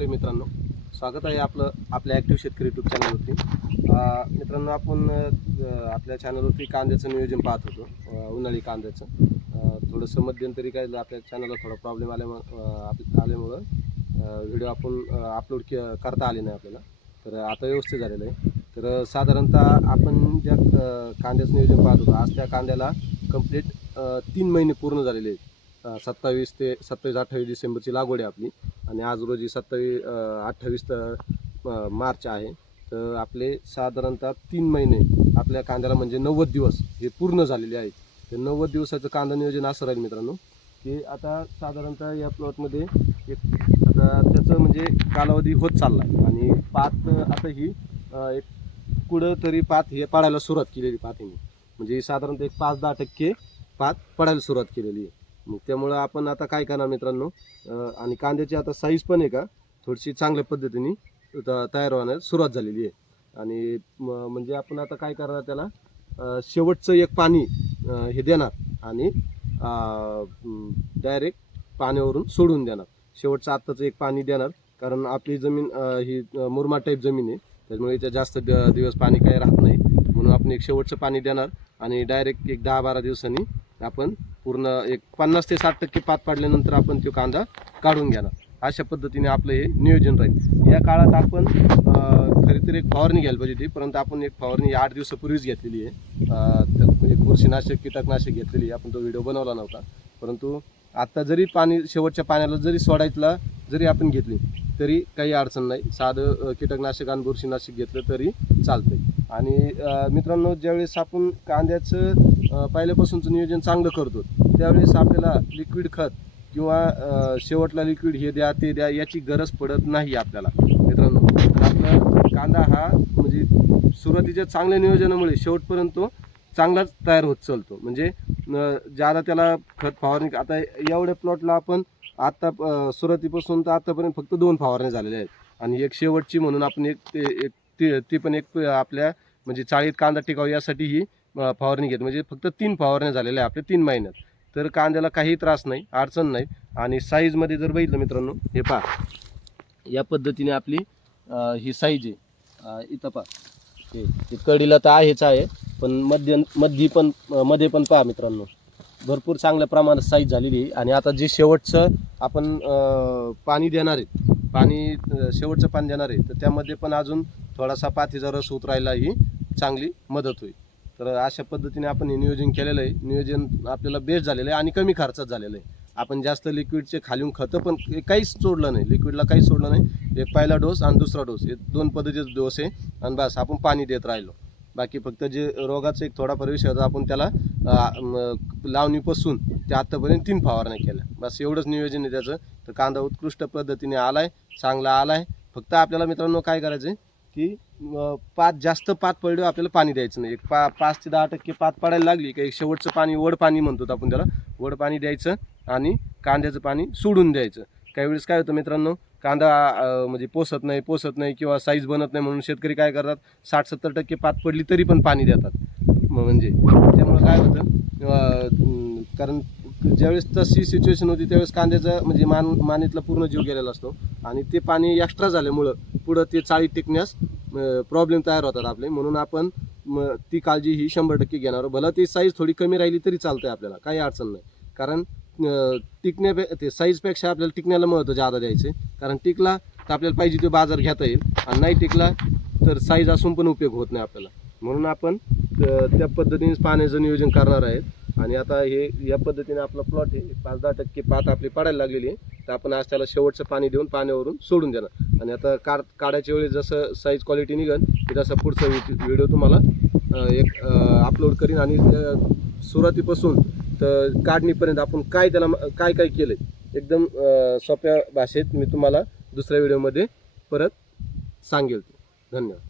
शेतकरी मित्रांनो. स्वागत आहे आपलं आपल्या ॲक्टिव्ह शेतकरी यूट्यूब चॅनलवरती मित्रांनो आपण आपल्या चॅनलवरती कांद्याचं नियोजन पाहत होतो. उन्हाळी कांद्याचं. थोडंसं मध्यंतरी काय आपल्या चॅनलला थोडा प्रॉब्लेम आल्यामुळं आल्यामुळं व्हिडिओ आपण अपलोड के करता आले नाही आपल्याला. तर आता व्यवस्थित झालेलं आहे. तर साधारणतः आपण ज्या कांद्याचं नियोजन पाहत होतो आज त्या कांद्याला कंप्लीट तीन महिने पूर्ण झालेले आहेत. सत्तावीस ते सत्तावीस अठ्ठावीस डिसेंबरची लागवड आहे आपली. आणि आज रोजी सत्तावीस अठ्ठावीस मार्च आहे. तर आपले साधारणतः तीन महिने आपल्या कांद्याला म्हणजे नव्वद दिवस हे पूर्ण झालेले आहेत. तर नव्वद दिवसाचं कांदा नियोजन असं राहील मित्रांनो की आता साधारणतः या प्लॉटमध्ये एक आता त्याचं म्हणजे कालावधी होत चालला आहे आणि पात आता ही एक कुठं तरी पात हे पाडायला सुरुवात केलेली पातीने म्हणजे साधारणतः एक पाच दहा टक्के पात पडायला सुरुवात केलेली आहे. मग त्यामुळं आपण आता काय करणार मित्रांनो? आणि कांद्याची आता साईज पण आहे का? थोडीशी चांगल्या पद्धतीने तयार होण्यास सुरुवात झालेली आहे. आणि म- म्हणजे आपण आता काय करणार त्याला? शेवटचं एक पाणी हे देणार आणि डायरेक्ट पाण्यावरून सोडून देणार. शेवटचं आत्ताचं एक पाणी देणार. कारण आपली जमीन ही मुरमाड टाईप जमीन आहे. त्यामुळे इथे जास्त दिवस पाणी काही राहत नाही. म्हणून आपण एक शेवटचं पाणी देणार आणि डायरेक्ट एक दहा बारा दिवसांनी आपण पूर्ण एक पन्नास ते साठ टक्के पात पाडल्यानंतर आपण तो कांदा काढून घेणार. अशा पद्धतीने आपलं हे नियोजन राहील. या काळात आपण खरी तर एक फवारणी घ्यायला पाहिजे होती परंतु आपण एक फवारणी आठ दिवसापूर्वीच घेतलेली आहे. तर एक बुरशीनाशक कीटकनाशक घेतलेली आहे. आपण तो व्हिडिओ बनवला नव्हता. परंतु आत्ता जरी पाणी शेवटच्या पाण्याला जरी सोडायला जरी आपण घेतली तरी काही अडचण नाही. साधं कीटकनाशक आणि बुरशीनाशक घेतलं तरी चालतंय. आणि मित्रांनो ज्यावेळेस आपण कांद्याचं पहिल्यापासूनचं नियोजन चांगलं करतो त्यावेळेस आपल्याला लिक्विड खत किंवा शेवटला लिक्विड हे द्या ते द्या याची गरज पडत नाही आपल्याला. मित्रांनो आपला कांदा हा म्हणजे सुरुवातीच्या चांगल्या नियोजनामुळे शेवटपर्यंत तो चांगलाच तयार होत चालतो. म्हणजे ज्यादा त्याला खत फवारणी आता एवढ्या प्लॉटला आपण आत्ता सुरुवातीपासून तर आत्तापर्यंत फक्त दोन फवारण्या झालेल्या आहेत. आणि एक शेवटची म्हणून आपण एक ते- एक ती ती पण एक आपल्या म्हणजे चाळीत कांदा टिकाव यासाठी ही फवारणी घेत. म्हणजे फक्त तीन फवारण्या झालेल्या आहे आपल्या तीन महिन्यात. तर कांद्याला काही त्रास नाही अडचण नाही. आणि साईजमध्ये जर बघितलं मित्रांनो हे पहा. या पद्धतीने आपली ही साईज आहे. इथं पहा. हे कडीला तर आहेच आहे पण मध्यमध्ये पण मध्ये पण पहा मित्रांनो. भरपूर चांगल्या प्रमाणात साईज झालेली आहे. आणि आता जे शेवटचं आपण पाणी देणार आहे पाणी शेवटचं पाणी देणार आहे. तर त्यामध्ये पण अजून थोडासा पाथीचा रस उतरायला ही चांगली मदत होईल. तर अशा पद्धतीने आपण हे नियोजन केलेलं आहे. नियोजन आपल्याला बेस्ट झालेलं आहे आणि कमी खर्चात झालेलं आहे. आपण जास्त लिक्विडचे खालून खतं पण काहीच सोडलं नाही. लिक्विडला काहीच सोडलं नाही. एक पहिला डोस आणि दुसरा डोस. हे दोन पद्धतीचे डोस आहे आणि बस आपण पाणी देत राहिलो. बाकी फक्त जे रोगाचा एक थोडा परिवेश होता आपण त्याला लावणीपासून ते आत्तापर्यंत तीन फवारण्या केल्या. बस एवढंच नियोजन आहे त्याचं. तर कांदा उत्कृष्ट पद्धतीने आला आहे चांगला आला आहे फक्त आपल्याला मित्रांनो काय करायचं आहे की अं, पात जास्त पात पडल्यावर आपल्याला पाणी द्यायचं नाही. एक पा पाच ते दहा टक्के पात पडायला लागली की एक शेवटचं पाणी वड पाणी म्हणतो आपण त्याला. वड पाणी द्यायचं आणि कांद्याचं पाणी सोडून द्यायचं. काही वेळेस काय होतं मित्रांनो कांदा म्हणजे पोसत नाही पोसत नाही किंवा साईज बनत नाही म्हणून शेतकरी काय करतात साठ सत्तर टक्के पात पडली तरी पण पाणी देतात. म्हणजे त्यामुळं काय होतं कारण ज्यावेळेस तशी सिच्युएशन होती त्यावेळेस कांद्याचं म्हणजे मान मानेतला पूर्ण जीव गेलेला असतो. आणि ते पाणी एक्स्ट्रा झाल्यामुळं पुढं ते चाळी टिकण्यास प्रॉब्लेम तयार होतात आपले. म्हणून आपण ती काळजी ही शंभर टक्के घेणार भला ती साईज थोडी कमी राहिली तरी चालतंय आपल्याला काही अडचण नाही. कारण टिकण्या ते साईजपेक्षा आपल्याला टिकण्याला महत्त्व जादा द्यायचे कारण टिकला तर आपल्याला पाहिजे तो बाजार घेता येईल. आणि नाही टिकला तर साईज असून पण उपयोग होत नाही आपल्याला. म्हणून आपण त्या पद्धतीने पाण्याचं नियोजन करणार आहेत. आणि आता हे या पद्धतीने आपला प्लॉट आहे. पाच दहा टक्के पात आपली पडायला लागलेली आहे. तर आपण आज त्याला शेवटचं पाणी देऊन पाण्यावरून सोडून देणार. आणि आता काढ काढायच्या वेळी जसं साईज क्वालिटी निघन की तसं पुढचा व्हिडिओ तुम्हाला एक अपलोड करीन. आणि सुरुवातीपासून तर काढणीपर्यंत आपण काय त्याला काय काय केलं एकदम सोप्या भाषेत मी तुम्हाला दुसऱ्या व्हिडिओमध्ये परत सांगेल. धन्यवाद.